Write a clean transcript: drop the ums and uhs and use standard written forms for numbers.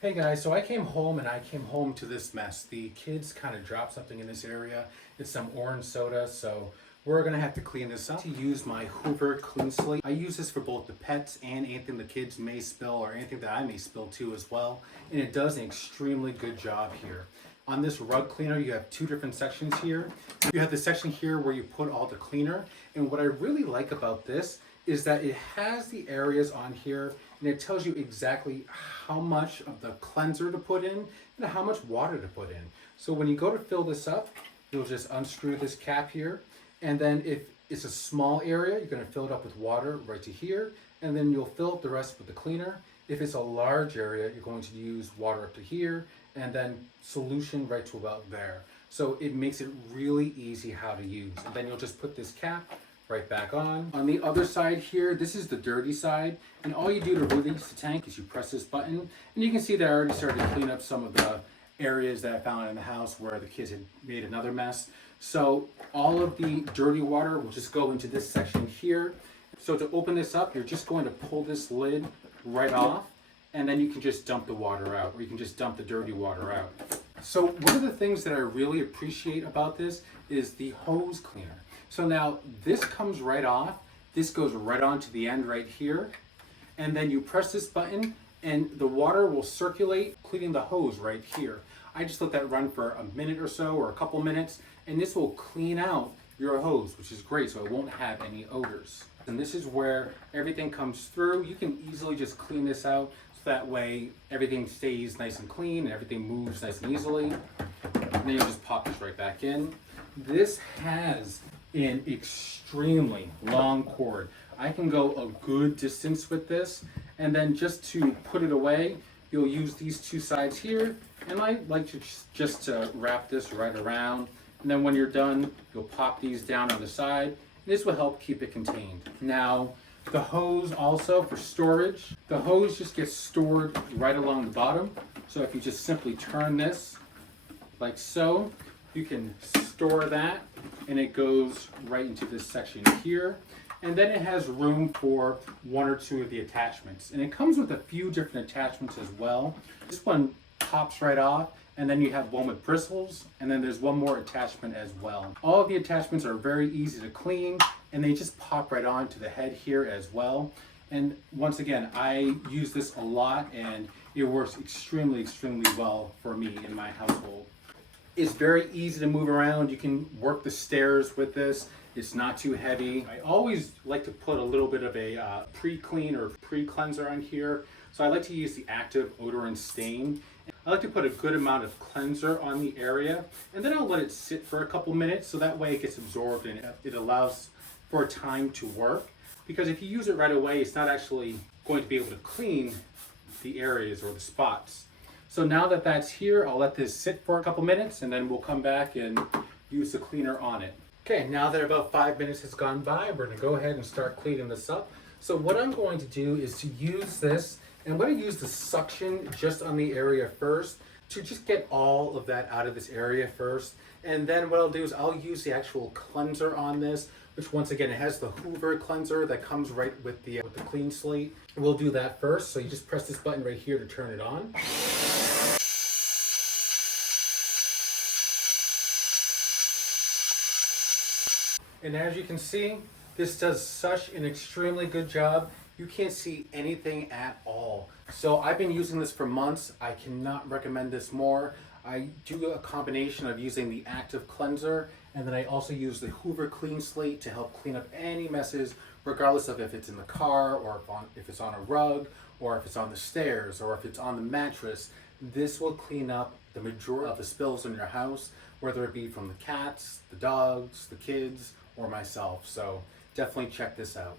Hey guys, so I came home to this mess. The kids kind of dropped something in this area. It's some orange soda, so we're gonna have to clean this up. To use my Hoover CleanSlate. I use this for both the pets and anything the kids may spill or anything that I may spill too as well. And it does an extremely good job here. On this rug cleaner, you have two different sections here. You have the section here where you put all the cleaner. And what I really like about this is that it has the areas on here and it tells you exactly how much of the cleanser to put in and how much water to put in. So when you go to fill this up, you'll just unscrew this cap here. And then if it's a small area, you're gonna fill it up with water right to here. And then you'll fill up the rest with the cleaner. If it's a large area, you're going to use water up to here and then solution right to about there. So it makes it really easy how to use. And then you'll just put this cap right back on. On the other side here, this is the dirty side. And all you do to release the tank is you press this button. And you can see that I already started to clean up some of the areas that I found in the house where the kids had made another mess. So all of the dirty water will just go into this section here. So to open this up, you're just going to pull this lid right off, and then you can just dump the water out, or you can just dump the dirty water out. So one of the things that I really appreciate about this is the hose cleaner. So now this comes right off, this goes right on to the end right here, and then you press this button and the water will circulate, cleaning the hose right here. I just let that run for a minute or so, or a couple minutes, and this will clean out your hose, which is great, so it won't have any odors. And this is where everything comes through. You can easily just clean this out, so that way everything stays nice and clean and everything moves nice and easily. And then you just pop this right back in. This has an extremely long cord. I can go a good distance with this, and then just to put it away, you'll use these two sides here, and I like to just wrap this right around, and then when you're done, you'll pop these down on the side. This will help keep it contained. Now, the hose also for storage, the hose just gets stored right along the bottom. So if you just simply turn this like so, you can store that, and it goes right into this section here. And then it has room for one or two of the attachments. And it comes with a few different attachments as well. This one pops right off, and then you have one with bristles, and then there's one more attachment as well. All of the attachments are very easy to clean, and they just pop right onto the head here as well. And once again, I use this a lot, and it works extremely, extremely well for me in my household. It's very easy to move around. You can work the stairs with this. It's not too heavy. I always like to put a little bit of a pre-clean or pre-cleanser on here. So I like to use the active odor and stain. I like to put a good amount of cleanser on the area, and then I'll let it sit for a couple minutes so that way it gets absorbed and it allows for time to work. Because if you use it right away, it's not actually going to be able to clean the areas or the spots. So now that that's here, I'll let this sit for a couple minutes, and then we'll come back and use the cleaner on it. Okay, now that about 5 minutes has gone by, we're gonna go ahead and start cleaning this up. So what I'm going to do is to use this, and I'm gonna use the suction just on the area first to just get all of that out of this area first. And then what I'll do is I'll use the actual cleanser on this, which once again, it has the Hoover cleanser that comes right with the CleanSlate. We'll do that first. So you just press this button right here to turn it on. And as you can see, this does such an extremely good job. You can't see anything at all. So I've been using this for months. I cannot recommend this more. I do a combination of using the active cleanser, and then I also use the Hoover CleanSlate to help clean up any messes, regardless of if it's in the car, or if it's on a rug, or if it's on the stairs, or if it's on the mattress. This will clean up the majority of the spills in your house, whether it be from the cats, the dogs, the kids, or myself. So definitely check this out.